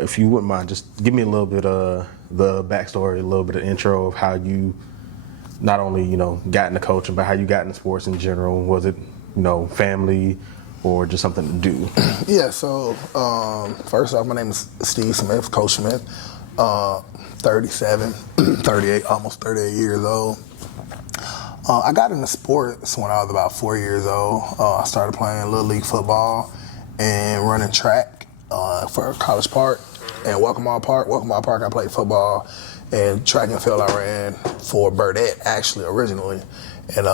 if you wouldn't mind, just give me a little bit of the backstory, a little bit of intro of how you not only, got into coaching, but how you got into sports in general. Was it, family or just something to do? Yeah, so first off, my name is Steve Smith, Coach Smith, 37, 38, almost 38 years old. I got into sports when I was about 4 years old. I started playing Little League football and running track for College Park and Welcome Park. Welcome Park, I played football, and track and field I ran for Burdette, actually, originally. And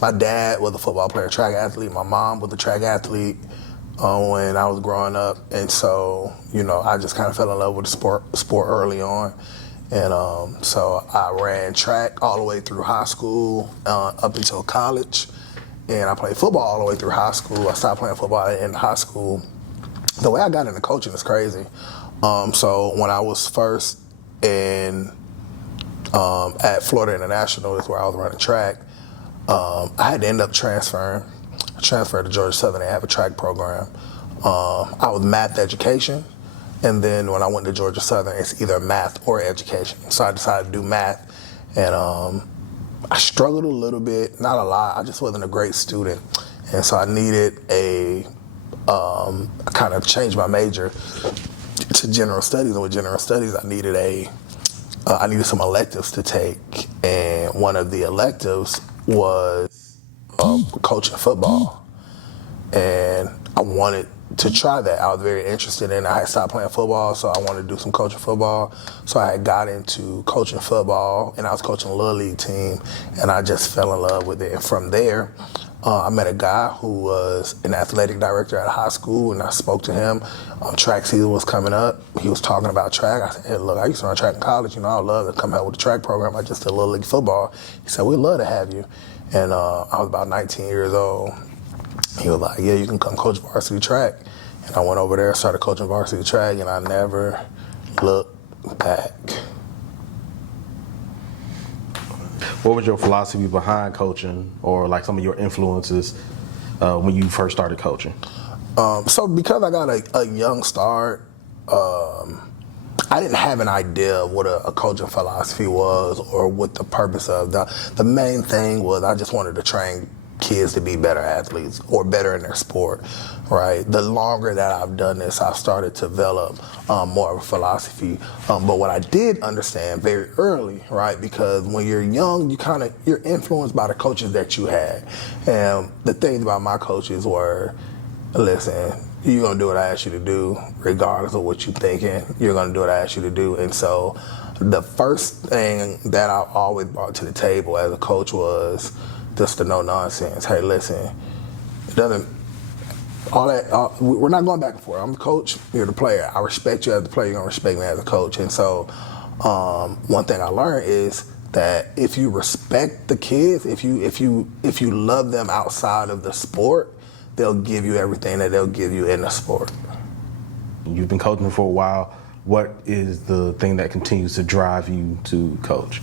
my dad was a football player, track athlete. My mom was a track athlete when I was growing up. And so, I just kind of fell in love with the sport early on. And so I ran track all the way through high school up until college. And I played football all the way through high school. I stopped playing football in high school. The way I got into coaching is crazy. So when I was first at Florida International, is where I was running track, I had to end up transferring. I transferred to Georgia Southern. They have a track program. I was math education, and then when I went to Georgia Southern, it's either math or education. So I decided to do math, and I struggled a little bit, not a lot. I just wasn't a great student, and so I needed I kind of changed my major to general studies, and with general studies, I needed some electives to take, and one of the electives was coaching football, and I wanted to try that. I was very interested in it. I had stopped playing football, so I wanted to do some coaching football. So I had got into coaching football, and I was coaching a Little League team, and I just fell in love with it. And from there, I met a guy who was an athletic director at a high school, and I spoke to him. Track season was coming up. He was talking about track. I said, hey, look, I used to run track in college. I'd love to come out with the track program. I just did Little League football. He said, we'd love to have you. And I was about 19 years old. He was like, yeah, you can come coach varsity track. And I went over there, started coaching varsity track, and I never looked back. What was your philosophy behind coaching, or like some of your influences when you first started coaching? So because I got a young start, I didn't have an idea of what a coaching philosophy was or what the purpose of the main thing was. I just wanted to train kids to be better athletes or better in their sport, right? The longer that I've done this, I've started to develop more of a philosophy. But what I did understand very early, right? Because when you're young, you're influenced by the coaches that you had. And the things about my coaches were, listen, you're gonna do what I ask you to do, regardless of what you're thinking. You're gonna do what I ask you to do. And so the first thing that I always brought to the table as a coach was just the no nonsense. Hey, listen, it doesn't, we're not going back and forth. I'm the coach, you're the player. I respect you as the player, you're gonna respect me as a coach. And so one thing I learned is that if you respect the kids, if you love them outside of the sport, they'll give you everything that they'll give you in the sport. You've been coaching for a while. What is the thing that continues to drive you to coach?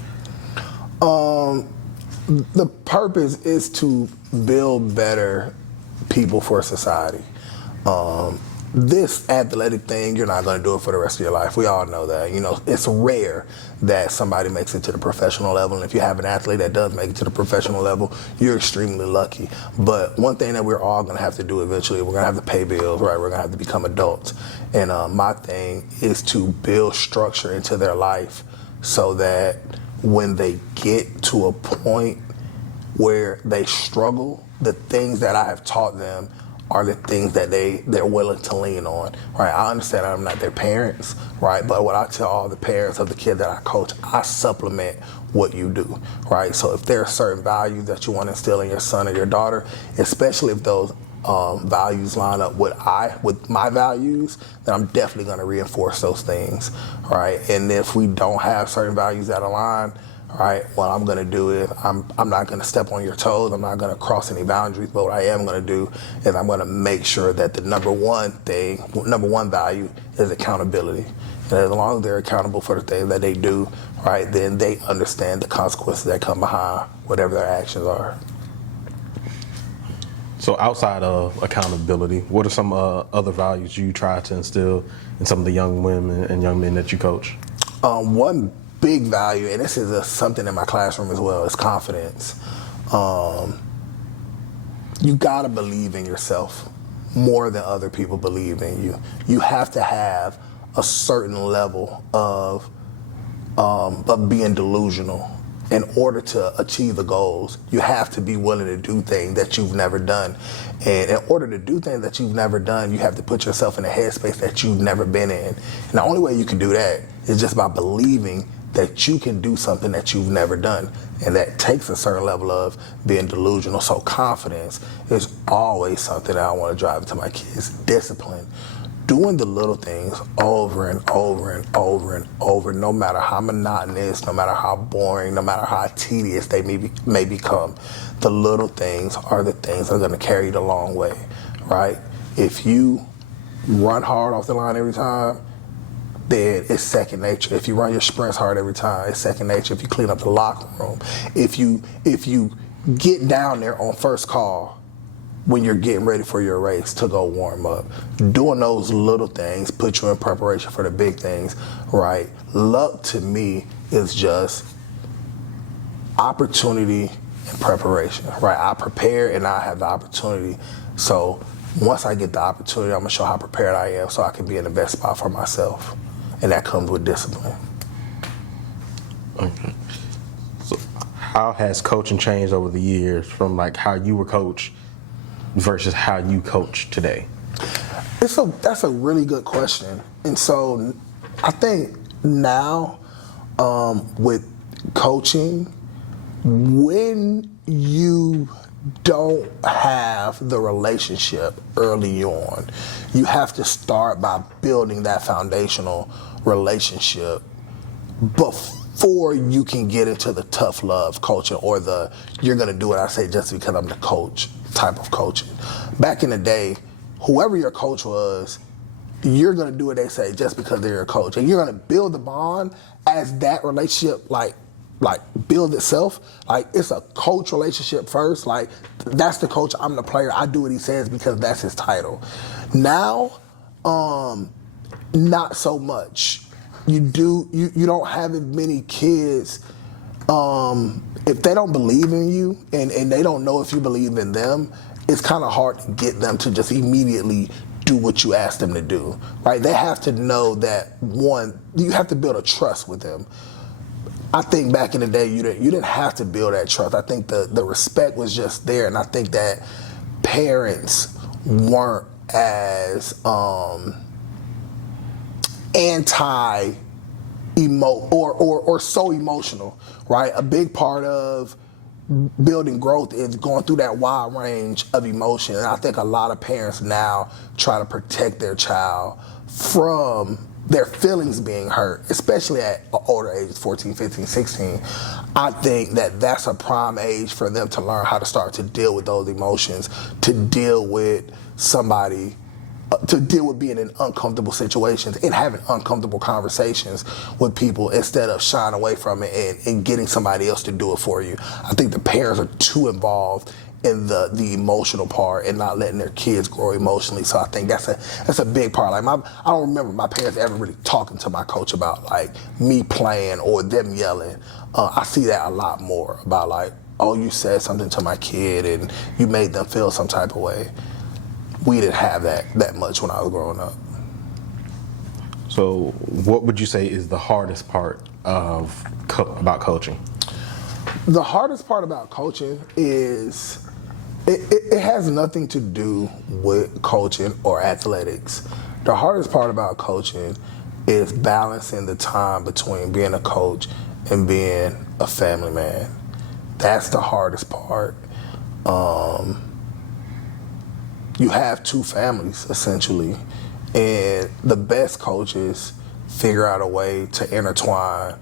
The purpose is to build better people for society. This athletic thing, you're not going to do it for the rest of your life. We all know that. It's rare that somebody makes it to the professional level. And if you have an athlete that does make it to the professional level, you're extremely lucky. But one thing that we're all going to have to do eventually, we're going to have to pay bills, right? We're going to have to become adults. And my thing is to build structure into their life so that when they get to a point where they struggle, the things that I have taught them are the things that they're willing to lean on, right? I understand I'm not their parents, right? But what I tell all the parents of the kids that I coach, I supplement what you do, right? So if there are certain values that you want to instill in your son or your daughter, especially if those values line up with my values, then I'm definitely going to reinforce those things, right? And if we don't have certain values that align, right, what I'm going to do is I'm not going to step on your toes. I'm not going to cross any boundaries. But what I am going to do is I'm going to make sure that the number one value is accountability. And as long as they're accountable for the things that they do, right, then they understand the consequences that come behind whatever their actions are. So outside of accountability, what are some other values you try to instill in some of the young women and young men that you coach? One big value, and this is something in my classroom as well, is confidence. You gotta believe in yourself more than other people believe in you. You have to have a certain level of being delusional in order to achieve the goals. You have to be willing to do things that you've never done. And in order to do things that you've never done, you have to put yourself in a headspace that you've never been in. And the only way you can do that is just by believing that you can do something that you've never done. And that takes a certain level of being delusional. So confidence is always something that I want to drive into my kids. Discipline. Doing the little things over and over and over and over, no matter how monotonous, no matter how boring, no matter how tedious they may become. The little things are the things that are going to carry you the long way, right? If you run hard off the line every time, then it's second nature. If you run your sprints hard every time, it's second nature. If you clean up the locker room, if you get down there on first call when you're getting ready for your race to go warm up, doing those little things put you in preparation for the big things, right? Luck to me is just opportunity and preparation, right? I prepare and I have the opportunity. So once I get the opportunity, I'm gonna show how prepared I am so I can be in the best spot for myself. And that comes with discipline. Okay. So how has coaching changed over the years from like how you were coached versus how you coach today? That's a really good question. And so I think now with coaching, when you don't have the relationship early on, you have to start by building that foundational relationship before you can get into the tough love coaching or the you're going to do what I say just because I'm the coach type of coaching. Back in the day, whoever your coach was, you're going to do what they say just because they're your coach. And you're going to build the bond as that relationship like build itself. Like it's a coach relationship first. Like that's the coach, I'm the player, I do what he says because that's his title. Now, not so much. You don't have as many kids, if they don't believe in you and they don't know if you believe in them, it's kind of hard to get them to just immediately do what you ask them to do, right? They have to know that, one, you have to build a trust with them. I think back in the day, you didn't have to build that trust. I think the respect was just there, and I think that parents weren't as or so emotional, right? A big part of building growth is going through that wide range of emotion, and I think a lot of parents now try to protect their child from their feelings being hurt, especially at older ages, 14, 15, 16. I think that that's a prime age for them to learn how to start to deal with those emotions, to deal with somebody, to deal with being in uncomfortable situations and having uncomfortable conversations with people instead of shying away from it and getting somebody else to do it for you. I think the parents are too involved in the emotional part and not letting their kids grow emotionally. So I think that's a big part. Like I don't remember my parents ever really talking to my coach about like me playing or them yelling. I see that a lot more about like, oh, you said something to my kid and you made them feel some type of way. We didn't have that much when I was growing up. So what would you say is the hardest part about coaching? The hardest part about coaching is it has nothing to do with coaching or athletics. The hardest part about coaching is balancing the time between being a coach and being a family man. That's the hardest part. You have two families, essentially, and the best coaches figure out a way to intertwine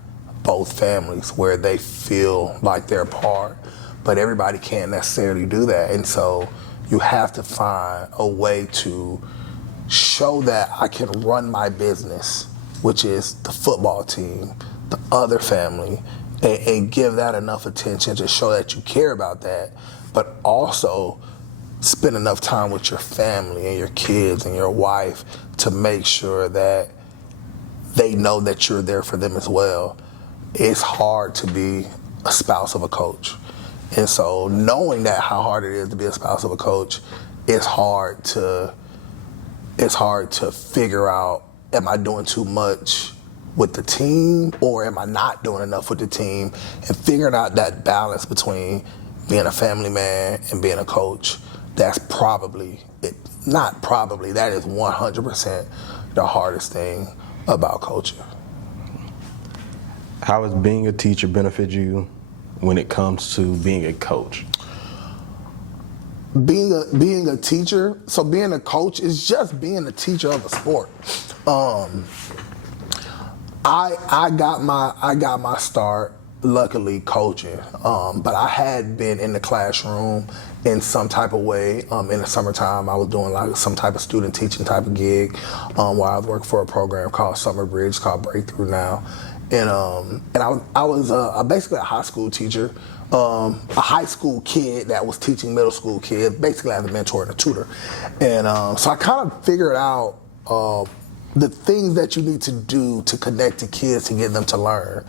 both families where they feel like they're apart, but everybody can't necessarily do that. And so you have to find a way to show that I can run my business, which is the football team, the other family, and give that enough attention to show that you care about that, but also spend enough time with your family and your kids and your wife to make sure that they know that you're there for them as well. It's hard to be a spouse of a coach. And so knowing that how hard it is to be a spouse of a coach, it's hard to figure out, am I doing too much with the team or am I not doing enough with the team? And figuring out that balance between being a family man and being a coach, that's probably, that is 100% the hardest thing about coaching. How has being a teacher benefit you when it comes to being a coach? Being a teacher, so being a coach is just being a teacher of a sport. I got my start, luckily, coaching, but I had been in the classroom in some type of way. In the summertime, I was doing like some type of student teaching type of gig, while I was working for a program called Summer Bridge, called Breakthrough now, and I was basically a high school teacher, a high school kid that was teaching middle school kids, basically as a mentor and a tutor, and so I kind of figured out the things that you need to do to connect to kids to get them to learn.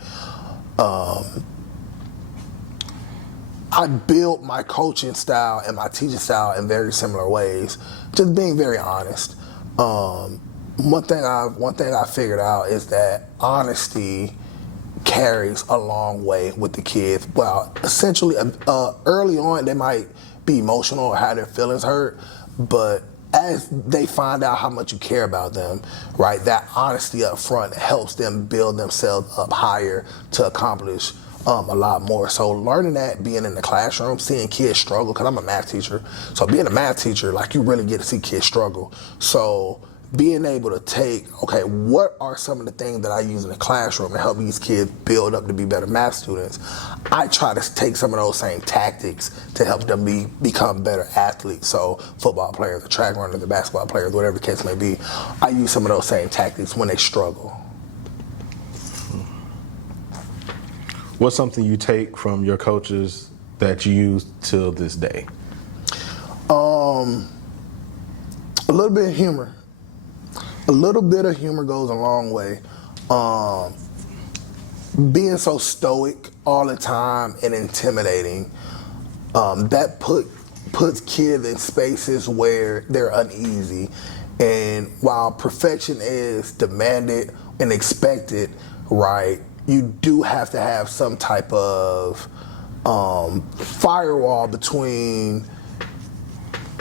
I built my coaching style and my teaching style in very similar ways, just being very honest. One thing I figured out is that honesty carries a long way with the kids. Well, essentially, early on they might be emotional or have their feelings hurt, but as they find out how much you care about them, right, that honesty up front helps them build themselves up higher to accomplish a lot more. So learning that, being in the classroom, seeing kids struggle, because I'm a math teacher, so being a math teacher, like, you really get to see kids struggle. So being able to take, okay, what are some of the things that I use in the classroom to help these kids build up to be better math students? I try to take some of those same tactics to help them become better athletes. So football players, the track runners, the basketball players, whatever the case may be, I use some of those same tactics when they struggle. What's something you take from your coaches that you use till this day? A little bit of humor. A little bit of humor goes a long way. Being so stoic all the time and intimidating, that puts kids in spaces where they're uneasy. And while perfection is demanded and expected, right, you do have to have some type of firewall between,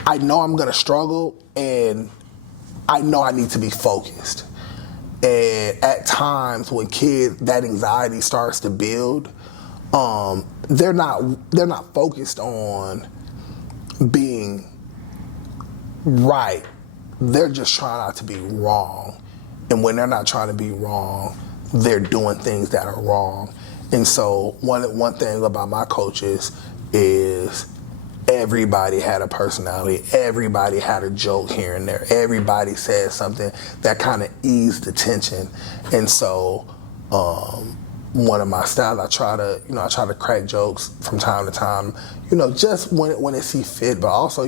I know I'm gonna struggle and I know I need to be focused. And at times when kids, that anxiety starts to build, they're not focused on being right. They're just trying not to be wrong. And when they're not trying to be wrong, they're doing things that are wrong. And so one thing about my coaches is everybody had a personality. Everybody had a joke here and there. Everybody said something that kind of eased the tension. And so one of my styles, I try to crack jokes from time to time, just when it see fit, but also,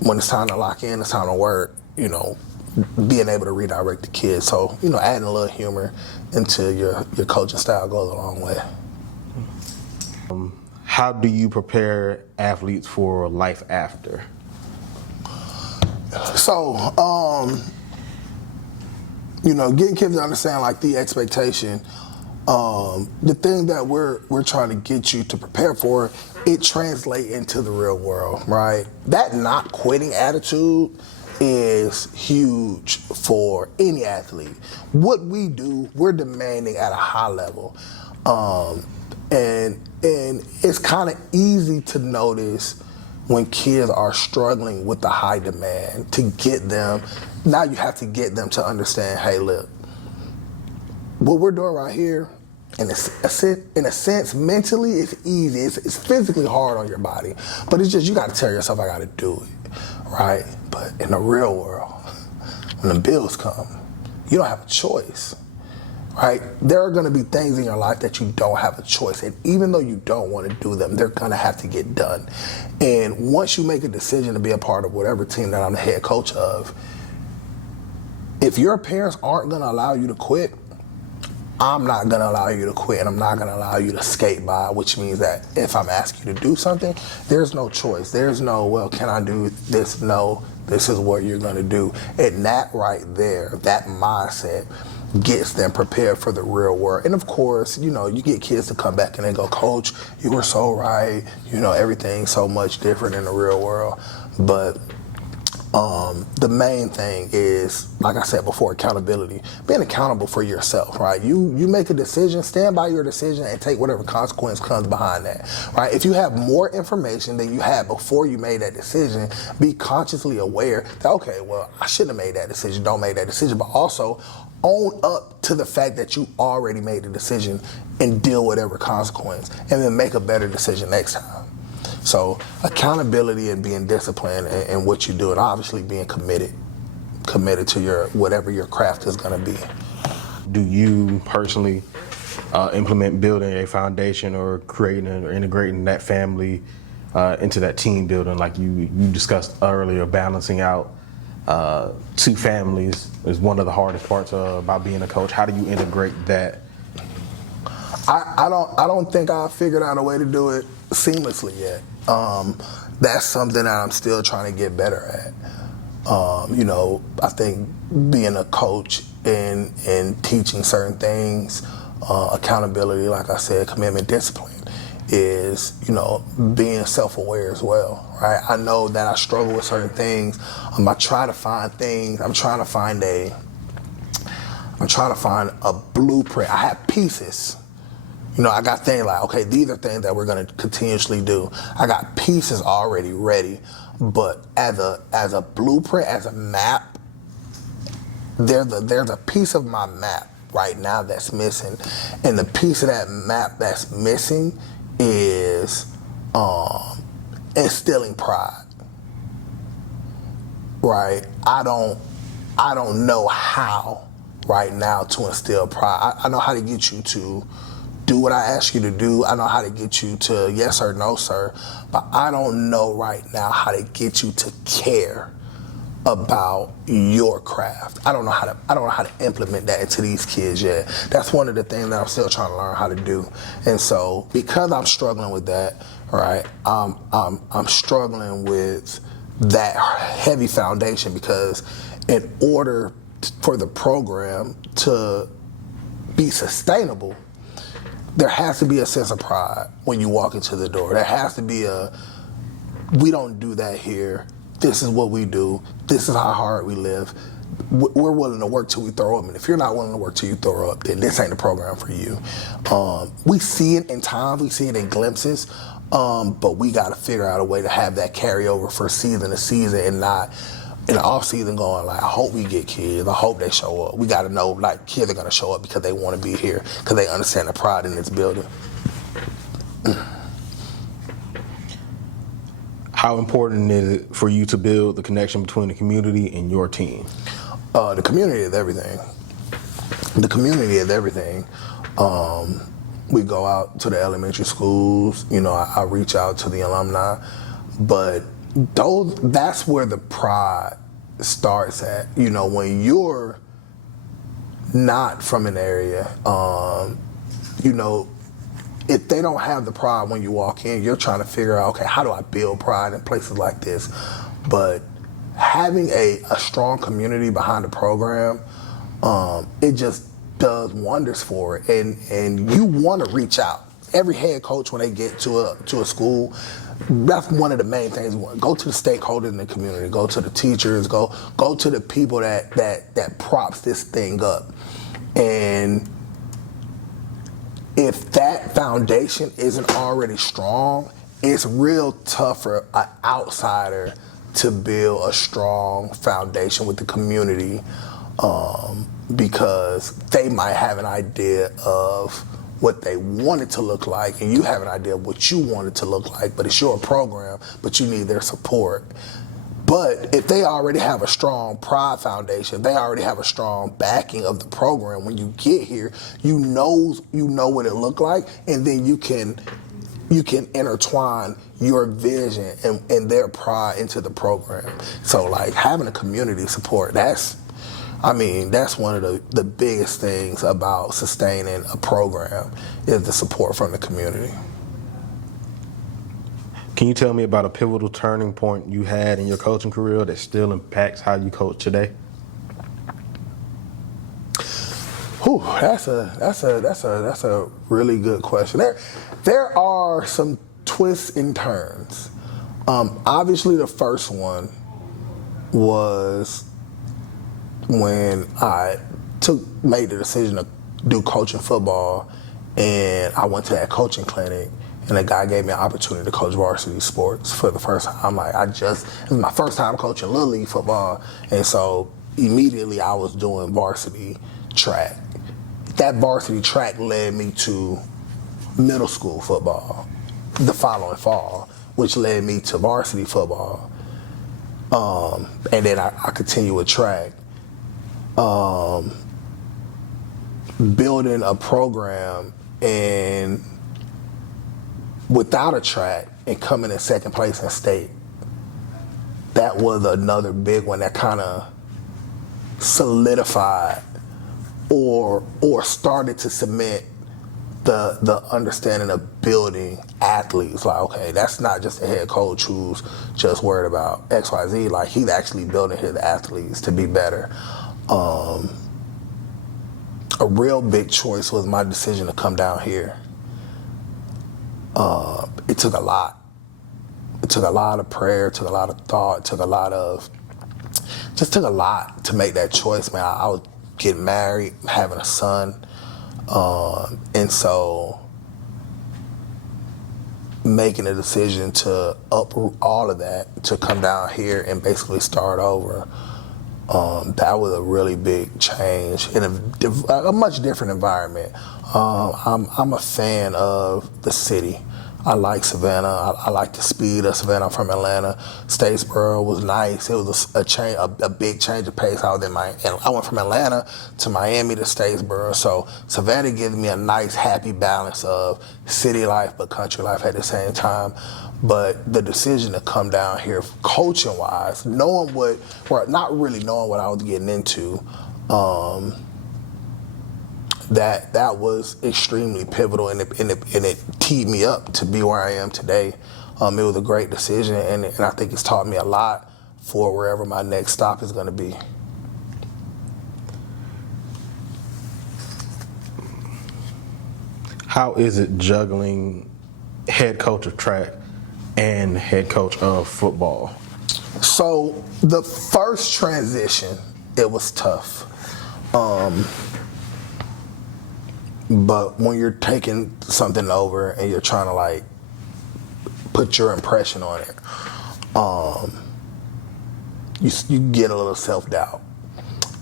when it's time to lock in, it's time to work, being able to redirect the kids. So, adding a little humor into your coaching style goes a long way. How do you prepare athletes for life after? So, getting kids to understand, like, the expectation, the thing that we're trying to get you to prepare for, it translates into the real world, right? That not quitting attitude is huge for any athlete. What we do, we're demanding at a high level. And it's kind of easy to notice when kids are struggling with the high demand to get them. Now you have to get them to understand, hey, look, what we're doing right here, in a sense, mentally, it's easy. It's physically hard on your body, but it's just, you got to tell yourself, I got to do it, right? But in the real world, when the bills come, you don't have a choice, right? There are going to be things in your life that you don't have a choice, and even though you don't want to do them, they're going to have to get done. And once you make a decision to be a part of whatever team that I'm the head coach of, if your parents aren't going to allow you to quit, I'm not going to allow you to quit, and I'm not going to allow you to skate by, which means that if I'm asking you to do something, there's no choice. There's no, well, can I do this? No, this is what you're going to do. And that right there, that mindset gets them prepared for the real world. And of course, you know, you get kids to come back and they go, Coach, you were so right. You know, everything's so much different in the real world. But the main thing is, like I said before, accountability. Being accountable for yourself, right? You make a decision, stand by your decision, and take whatever consequence comes behind that, right? If you have more information than you had before you made that decision, be consciously aware that, okay, well, I shouldn't have made that decision, don't make that decision, but also own up to the fact that you already made the decision and deal with whatever consequence, and then make a better decision next time. So accountability and being disciplined in what you do, and obviously being committed to your whatever your craft is going to be. Do you personally implement building a foundation or creating or integrating that family into that team building, like you discussed earlier, balancing out two families is one of the hardest parts about being a coach. How do you integrate that? I don't think I figured out a way to do it seamlessly yet. That's something that I'm still trying to get better at. You know, I think being a coach and teaching certain things, accountability, like I said, commitment, discipline, is, you know, being self-aware as well, right? I know that I struggle with certain things. I try to find things. I'm trying to find a blueprint. I have pieces. You know, I got things like, okay, these are things that we're going to continuously do. I got pieces already ready, but as a blueprint, as a map, there's a piece of my map right now that's missing, and the piece of that map that's missing is instilling pride. Right? I don't know how right now to instill pride. I know how to get you to do what I ask you to do. I know how to get you to yes or no, sir. But I don't know right now how to get you to care about your craft. I don't know how to implement that into these kids yet. That's one of the things that I'm still trying to learn how to do. And so because I'm struggling with that, right, I'm struggling with that heavy foundation, because in order for the program to be sustainable, there has to be a sense of pride when you walk into the door. There has to be we don't do that here. This is what we do. This is how hard we live. We're willing to work till we throw up. And if you're not willing to work till you throw up, then this ain't the program for you. We see it in time. We see it in glimpses. But we got to figure out a way to have that carry over for season to season, and not in the off season going like, I hope we get kids. I hope they show up. We got to know, like, kids are going to show up because they want to be here, because they understand the pride in this building. How important is it for you to build the connection between the community and your team? The community is everything. The community is everything. We go out to the elementary schools. You know, I reach out to the alumni, but that's where the pride starts at. You know, when you're not from an area, you know, if they don't have the pride when you walk in, you're trying to figure out, okay, how do I build pride in places like this? But having a strong community behind the program, it just does wonders for it. And you want to reach out. Every head coach, when they get to a school, that's one of the main things. Go to the stakeholders in the community. Go to the teachers. Go to the people that props this thing up. And if that foundation isn't already strong, it's real tough for an outsider to build a strong foundation with the community, because they might have an idea of what they want it to look like, and you have an idea of what you want it to look like, but it's your program, but you need their support. But if they already have a strong pride foundation, they already have a strong backing of the program. When you get here, you know what it looked like, and then you can intertwine your vision and their pride into the program. So like having a community support, that's one of the biggest things about sustaining a program is the support from the community. Can you tell me about a pivotal turning point you had in your coaching career that still impacts how you coach today? Whew, that's a really good question. There are some twists and turns. Obviously, the first one was when I made the decision to do coaching football, and I went to that coaching clinic, and a guy gave me an opportunity to coach varsity sports for the first time. It was my first time coaching Little League football, and so immediately I was doing varsity track. That varsity track led me to middle school football the following fall, which led me to varsity football. And then I continued with track. Building a program and without a track and coming in second place in state, that was another big one that kind of solidified or started to cement the understanding of building athletes. Like, okay, that's not just a head coach who's just worried about XYZ. Like, he's actually building his athletes to be better. A real big choice was my decision to come down here. It took a lot. It took a lot of prayer, it took a lot of thought, it took a lot to make that choice, man. I was getting married, having a son, and so making a decision to uproot all of that, to come down here and basically start over, that was a really big change in a much different environment. I'm a fan of the city. I like Savannah. I like the speed of Savannah. I'm from Atlanta. Statesboro was nice. It was a big change of pace. I went from Atlanta to Miami to Statesboro. So Savannah gives me a nice, happy balance of city life but country life at the same time. But the decision to come down here, coaching-wise, not really knowing what I was getting into, that was extremely pivotal, and it teed me up to be where I am today. It was a great decision, and I think it's taught me a lot for wherever my next stop is going to be. How is it juggling head coach of track and head coach of football? So the first transition, it was tough. But when you're taking something over and you're trying to like put your impression on it, you get a little self-doubt.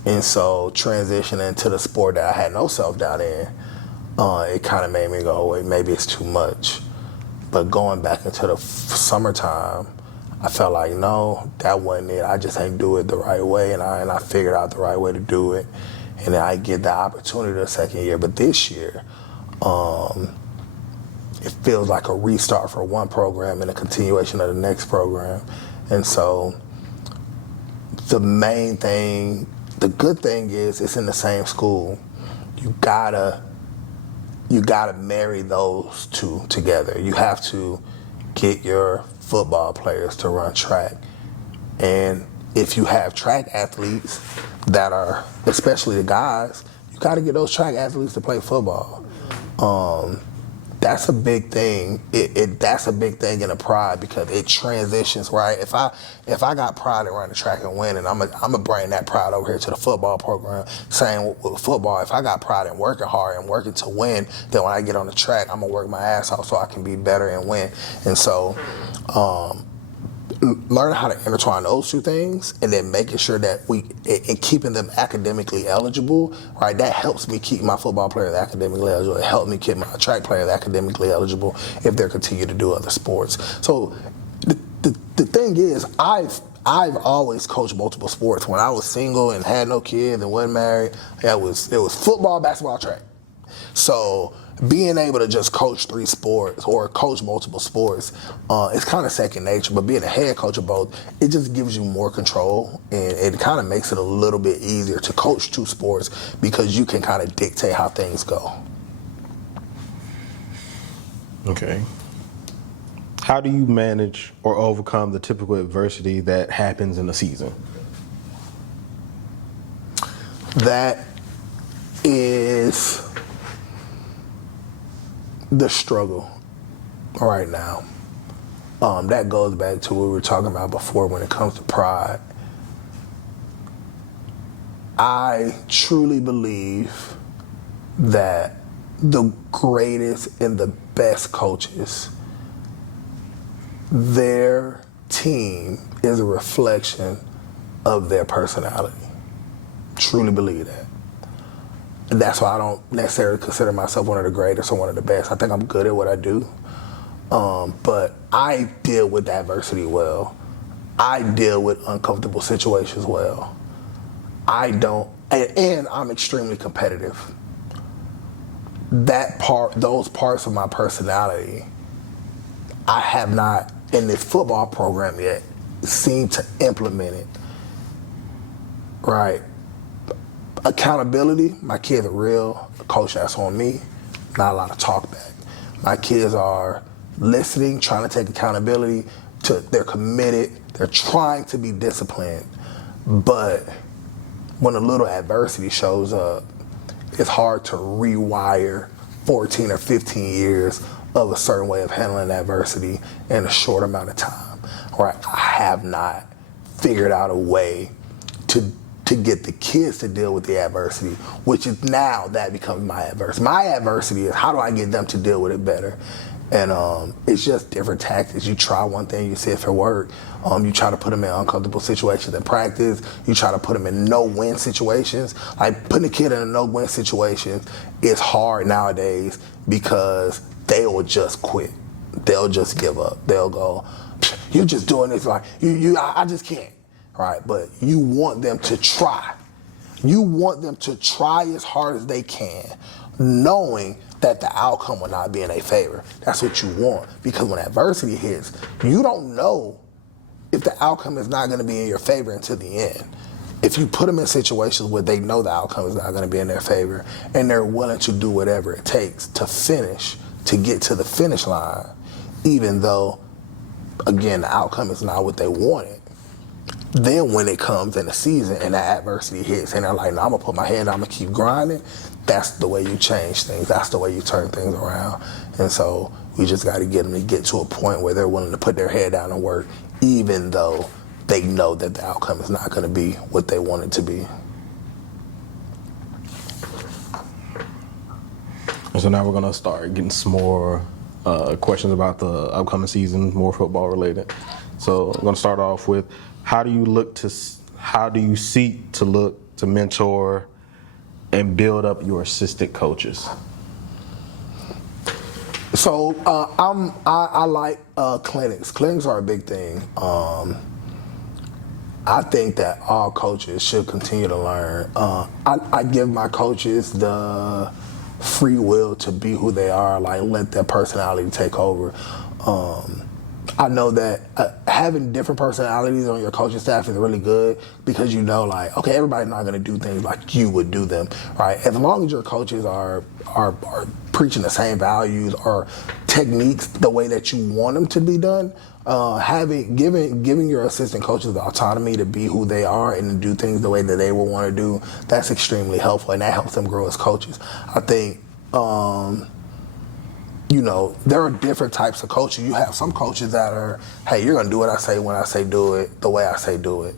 And so transitioning to the sport that I had no self-doubt in, it kind of made me go, wait, maybe it's too much. But going back into the summertime, I felt like, no, that wasn't it. I just ain't do it the right way, and I figured out the right way to do it. And then I get the opportunity the second year. But this year, it feels like a restart for one program and a continuation of the next program. And so the main thing, the good thing is it's in the same school. You gotta marry those two together. You have to get your football players to run track. And if you have track athletes that are, especially the guys, you got to get those track athletes to play football. That's a big thing. That's a big thing in the pride because it transitions, right? If I got pride in running track and winning, I'm gonna bring that pride over here to the football program. Same with football. If I got pride in working hard and working to win, then when I get on the track, I'm gonna work my ass off so I can be better and win. And so, learning how to intertwine those two things and then making sure that and keeping them academically eligible, right? That helps me keep my football players academically eligible. It helps me keep my track players academically eligible if they're continue to do other sports. So the thing is, I've always coached multiple sports. When I was single and had no kids and wasn't married, it was football, basketball, track. So being able to just coach 3 sports or coach multiple sports, it's kind of second nature. But being a head coach of both, it just gives you more control, and it kind of makes it a little bit easier to coach 2 sports because you can kind of dictate how things go. Okay. How do you manage or overcome the typical adversity that happens in a season? That is the struggle right now. That goes back to what we were talking about before when it comes to pride. I truly believe that the greatest and the best coaches, their team is a reflection of their personality. Truly believe that. And that's why I don't necessarily consider myself one of the greatest or one of the best. I think I'm good at what I do. But I deal with adversity well. I deal with uncomfortable situations well. And I'm extremely competitive. Those parts of my personality, I have not, in this football program yet, seemed to implement it. Right. Accountability, my kids are real. Coach, that's on me. Not a lot of talk back. My kids are listening, trying to take accountability. They're committed. They're trying to be disciplined. But when a little adversity shows up, it's hard to rewire 14 or 15 years of a certain way of handling adversity in a short amount of time. Right? I have not figured out a way to get the kids to deal with the adversity, which is now that becomes my adversity. My adversity is how do I get them to deal with it better? And it's just different tactics. You try one thing, you see if it works. You try to put them in uncomfortable situations in practice. You try to put them in no-win situations. Like putting a kid in a no-win situation is hard nowadays because they will just quit. They'll just give up. They'll go, you're just doing this like, I just can't. Right, but you want them to try. You want them to try as hard as they can, knowing that the outcome will not be in their favor. That's what you want. Because when adversity hits, you don't know if the outcome is not going to be in your favor until the end. If you put them in situations where they know the outcome is not going to be in their favor and they're willing to do whatever it takes to finish, to get to the finish line, even though, again, the outcome is not what they wanted. Then when it comes in the season and that adversity hits and they're like, no, I'm going to put my head down, I'm going to keep grinding, that's the way you change things. That's the way you turn things around. And so we just got to get them to get to a point where they're willing to put their head down and work, even though they know that the outcome is not going to be what they want it to be. And so now we're going to start getting some more questions about the upcoming season, more football related. So I'm going to start off with, how do you seek to look to mentor and build up your assistant coaches? So I like clinics. Clinics are a big thing. I think that all coaches should continue to learn. I give my coaches the free will to be who they are, like let their personality take over. I know that having different personalities on your coaching staff is really good because you know, like, okay, everybody's not going to do things like you would do them, right? As long as your coaches are preaching the same values or techniques the way that you want them to be done, giving your assistant coaches the autonomy to be who they are and to do things the way that they will want to do, that's extremely helpful, and that helps them grow as coaches. I think. There are different types of coaches. You have some coaches that are, hey, you're going to do what I say when I say do it, the way I say do it.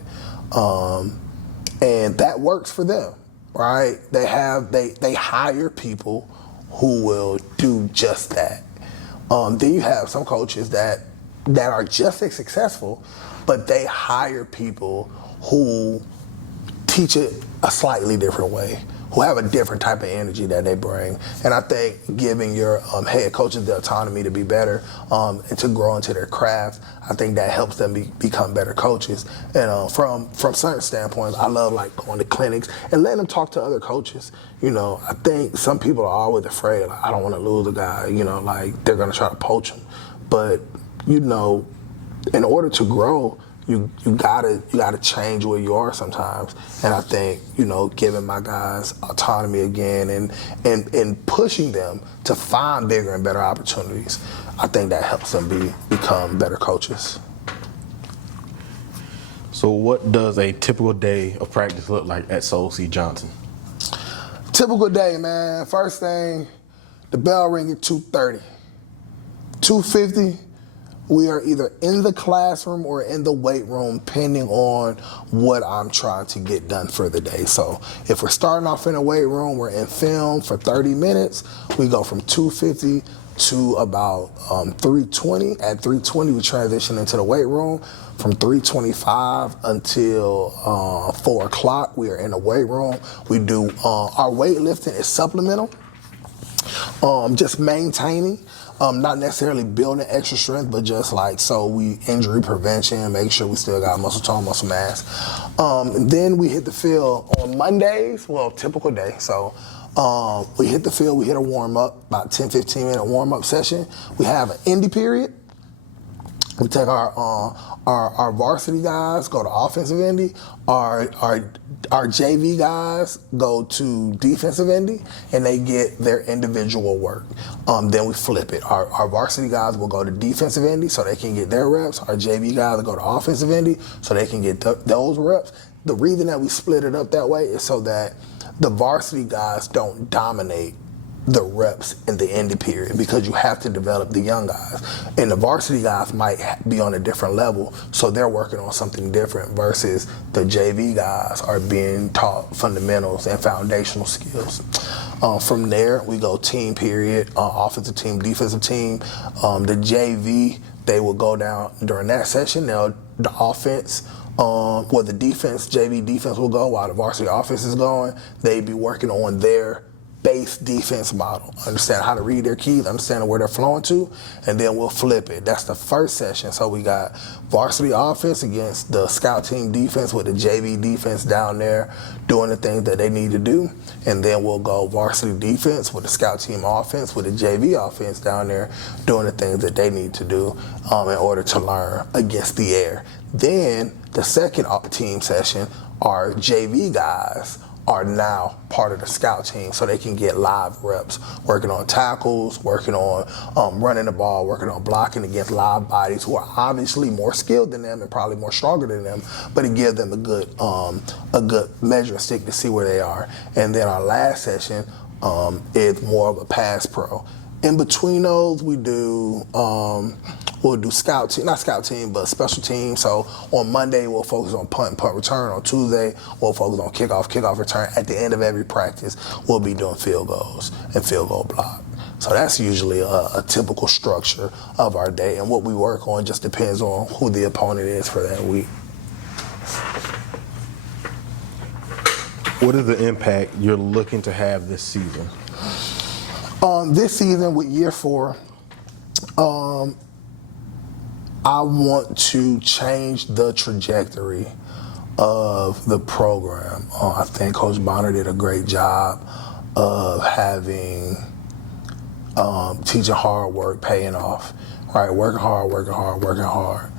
And that works for them, right? They hire people who will do just that. Then you have some coaches that are just as successful, but they hire people who teach it a slightly different way, who have a different type of energy that they bring. And I think giving your head coaches the autonomy to be better and to grow into their craft, I think that helps them become better coaches. And from certain standpoints, I love like going to clinics and letting them talk to other coaches. You know, I think some people are always afraid, like, I don't want to lose a guy, you know, like they're going to try to poach him. But, you know, in order to grow, you gotta change where you are sometimes. And I think, you know, giving my guys autonomy again and pushing them to find bigger and better opportunities, I think that helps them become better coaches. So what does a typical day of practice look like at Soul C. Johnson? Typical day, man. First thing, the bell ring at 2:30. 2:50, we are either in the classroom or in the weight room, depending on what I'm trying to get done for the day. So if we're starting off in the weight room, we're in film for 30 minutes. We go from 2:50 to about 3:20. At 3:20, we transition into the weight room. From 3:25 until 4 o'clock, we are in the weight room. We do our weightlifting is supplemental, just maintaining. Not necessarily building extra strength, but just like, so we injury prevention, make sure we still got muscle tone, muscle mass. Then we hit the field on Mondays, well, typical day. So we hit the field, we hit a warm up, about 10, 15 minute warm up session. We have an indie period. We take our varsity guys, go to offensive indie. Our JV guys go to defensive indie, and they get their individual work. Then we flip it. Our varsity guys will go to defensive indie so they can get their reps. Our JV guys will go to offensive indie so they can get those reps. The reason that we split it up that way is so that the varsity guys don't dominate the reps in the indie period, because you have to develop the young guys. And the varsity guys might be on a different level, so they're working on something different versus the JV guys are being taught fundamentals and foundational skills. From there, we go team period, offensive team, defensive team. The JV, they will go down during that session. Now, the offense, the defense, JV defense will go while the varsity offense is going. They be working on their base defense model, understand how to read their keys, understand where they're flowing to, and then we'll flip it. That's the first session. So we got varsity offense against the scout team defense with the JV defense down there doing the things that they need to do, and then we'll go varsity defense with the scout team offense with the JV offense down there doing the things that they need to do in order to learn against the air. Then the second team session, our JV guys are now part of the scout team, so they can get live reps, working on tackles, working on running the ball, working on blocking against live bodies who are obviously more skilled than them and probably more stronger than them, but it gives them a good measuring stick to see where they are. And then our last session is more of a pass pro. In between those, we do we'll do scout team, not scout team, but special team. So on Monday, we'll focus on punt and punt return. On Tuesday, we'll focus on kickoff return. At the end of every practice, we'll be doing field goals and field goal block. So that's usually a typical structure of our day. And what we work on just depends on who the opponent is for that week. What is the impact you're looking to have this season? This season with year 4, I want to change the trajectory of the program. I think Coach Bonner did a great job of having teaching hard work paying off, right? Working hard.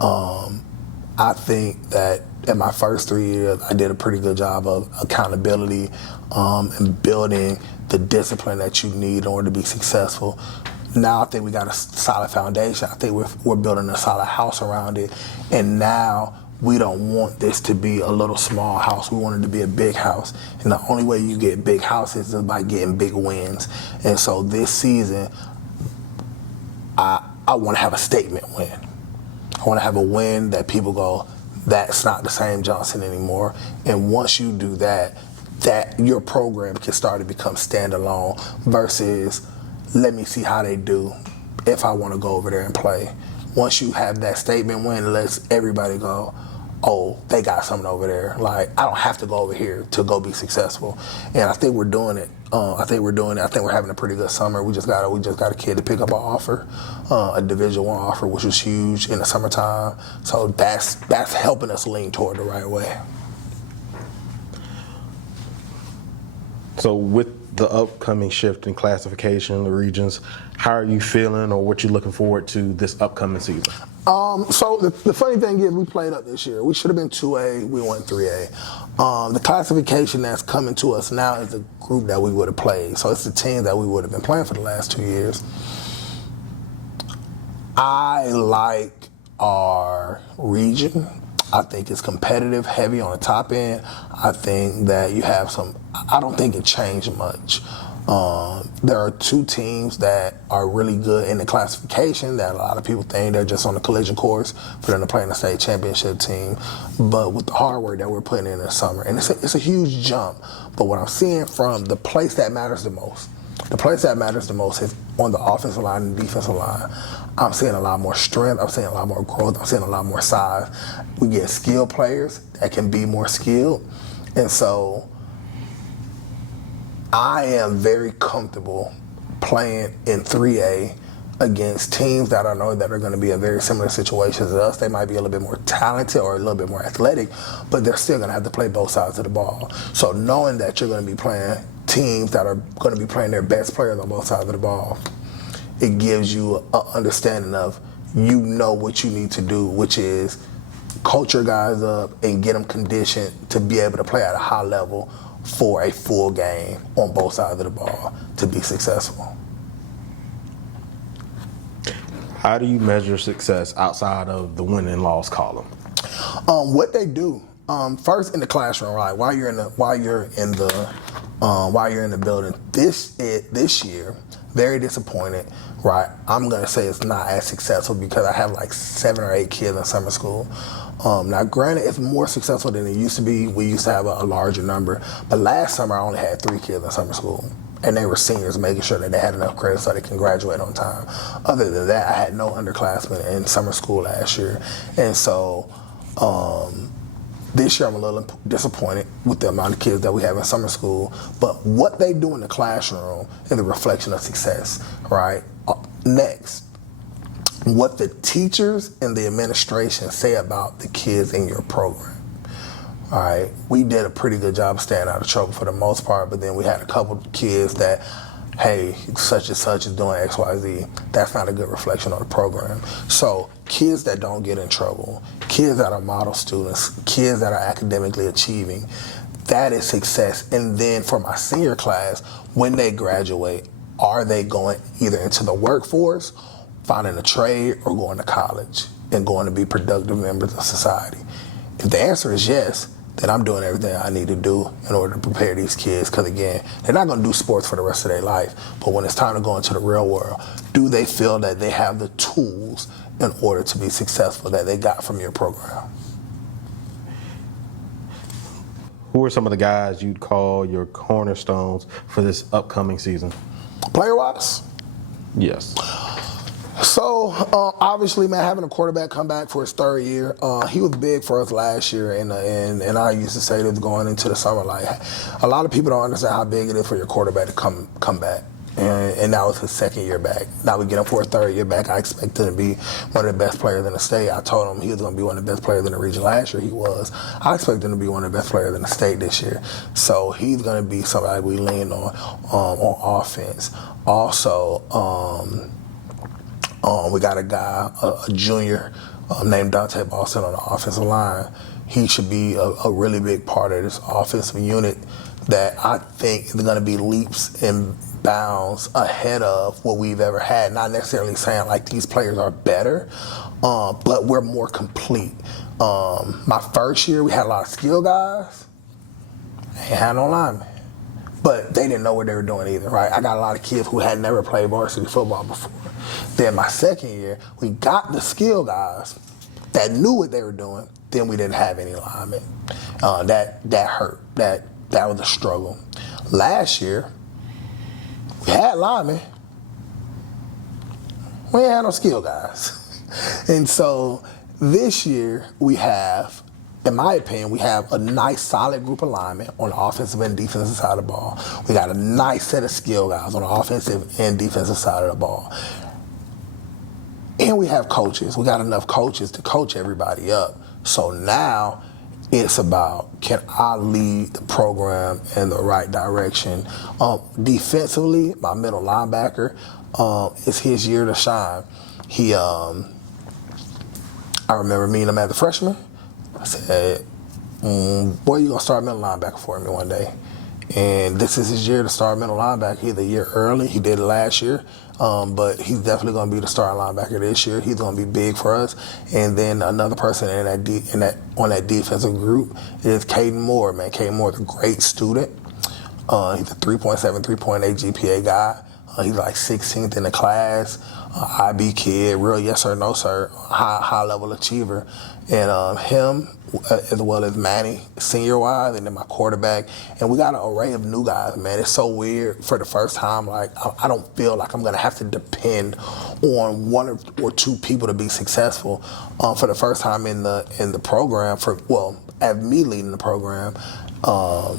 I think that in my first 3 years, I did a pretty good job of accountability and building the discipline that you need in order to be successful. Now I think we got a solid foundation. I think we're building a solid house around it. And now we don't want this to be a little small house. We want it to be a big house. And the only way you get big houses is by getting big wins. And so this season, I want to have a statement win. I want to have a win that people go, that's not the same Johnson anymore. And once you do that, your program can start to become standalone versus let me see how they do if I want to go over there and play. Once you have that statement win, it lets everybody go, oh, they got something over there. Like, I don't have to go over here to go be successful. And I think we're doing it. I think we're having a pretty good summer. We just got a kid to pick up an offer, a Division I offer, which was huge in the summertime. So that's helping us lean toward the right way. So with the upcoming shift in classification, the regions, how are you feeling, or what you looking forward to this upcoming season? So the funny thing is, we played up this year. We should have been 2A. We went 3A. The classification that's coming to us now is the group that we would have played. So it's the team that we would have been playing for the last 2 years. I like our region. I think it's competitive, heavy on the top end. I think that you have some, I don't think it changed much. There are two teams that are really good in the classification that a lot of people think they're just on the collision course for them to play in the state championship team. But with the hard work that we're putting in the summer, and it's a huge jump, but what I'm seeing from the place that matters the most, is on the offensive line and defensive line. I'm seeing a lot more strength. I'm seeing a lot more growth. I'm seeing a lot more size. We get skilled players that can be more skilled. And so I am very comfortable playing in 3A against teams that I know that are going to be in very similar situations as us. They might be a little bit more talented or a little bit more athletic, but they're still going to have to play both sides of the ball. So knowing that you're going to be playing teams that are going to be playing their best players on both sides of the ball, it gives you an understanding of, you know what you need to do, which is coach your guys up and get them conditioned to be able to play at a high level for a full game on both sides of the ball to be successful. How do you measure success outside of the win and loss column? What they do first in the classroom, right? While you're in the building, this year, very disappointed, right? I'm gonna say it's not as successful because I have like 7 or 8 kids in summer school. Now, granted, it's more successful than it used to be. We used to have a larger number, but last summer I only had 3 kids in summer school, and they were seniors, making sure that they had enough credit so they can graduate on time. Other than that, I had no underclassmen in summer school last year, and so this year I'm a little disappointed with the amount of kids that we have in summer school, but what they do in the classroom is a reflection of success, right? Next, what the teachers and the administration say about the kids in your program. All right, we did a pretty good job of staying out of trouble for the most part, but then we had a couple of kids that, hey, such and such is doing X, Y, Z. That's not a good reflection on the program. So kids that don't get in trouble, kids that are model students, kids that are academically achieving, that is success. And then for my senior class, when they graduate, are they going either into the workforce, finding a trade, or going to college and going to be productive members of society? If the answer is yes, then I'm doing everything I need to do in order to prepare these kids, because again, they're not going to do sports for the rest of their life, but when it's time to go into the real world, do they feel that they have the tools in order to be successful that they got from your program? Who are some of the guys you'd call your cornerstones for this upcoming season? Player-wise? Yes. So, obviously, man, having a quarterback come back for his 3rd year, he was big for us last year, and I used to say this going into the summer, like, a lot of people don't understand how big it is for your quarterback to come back, and that was his 2nd year back. Now we get him for a 3rd year back. I expect him to be one of the best players in the state. I told him he was going to be one of the best players in the region last year. He was. I expect him to be one of the best players in the state this year. So he's going to be somebody we lean on offense. Also, we got a guy, a junior named Dante Boston on the offensive line. He should be a really big part of this offensive unit that I think is going to be leaps and bounds ahead of what we've ever had. Not necessarily saying like these players are better, but we're more complete. My 1st year, we had a lot of skill guys. I ain't had no linemen. But they didn't know what they were doing either, right? I got a lot of kids who had never played varsity football before. Then my 2nd year, we got the skill guys that knew what they were doing. Then we didn't have any linemen. That hurt. That was a struggle. Last year, we had linemen. We ain't had no skill guys. And so this year, we have in my opinion, we have a nice, solid group of linemen on the offensive and defensive side of the ball. We got a nice set of skill guys on the offensive and defensive side of the ball. And we have coaches. We got enough coaches to coach everybody up. So now it's about, can I lead the program in the right direction? Defensively, my middle linebacker, it's his year to shine. I remember meeting him as a freshman. I said, boy, you gonna start middle linebacker for me one day. And this is his year to start middle linebacker. He's a year early. He did it last year. But he's definitely going to be the starting linebacker this year. He's going to be big for us. And then another person on that defensive group is Caden Moore. Man, Caden Moore is a great student. He's a 3.7, 3.8 GPA guy. He's like 16th in the class. IB kid, real yes sir, no sir, high level achiever. And him, as well as Manny, senior wise, and then my quarterback. And we got an array of new guys, man. It's so weird for the first time. Like, I don't feel like I'm going to have to depend on one or two people to be successful. For the first time in the program, as me leading the program, I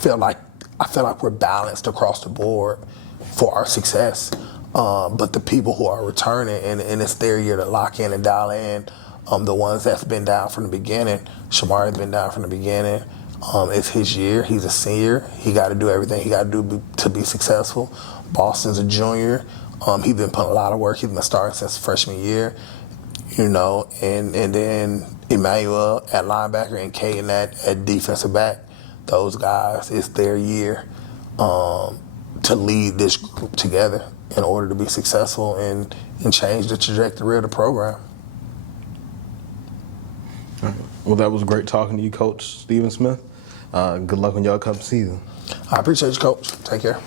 feel like we're balanced across the board for our success. But the people who are returning, and it's their year to lock in and dial in, the ones that's been down from the beginning. Shamari's been down from the beginning. It's his year. He's a senior. He got to do everything he got to do to be successful. Boston's a junior. He's been putting a lot of work. He's been starting since freshman year, and then Emmanuel at linebacker and Caden at defensive back. Those guys, it's their year to lead this group together in order to be successful and change the trajectory of the program. Well, that was great talking to you, Coach Stephen Smith. Good luck on your upcoming season. I appreciate you, Coach. Take care.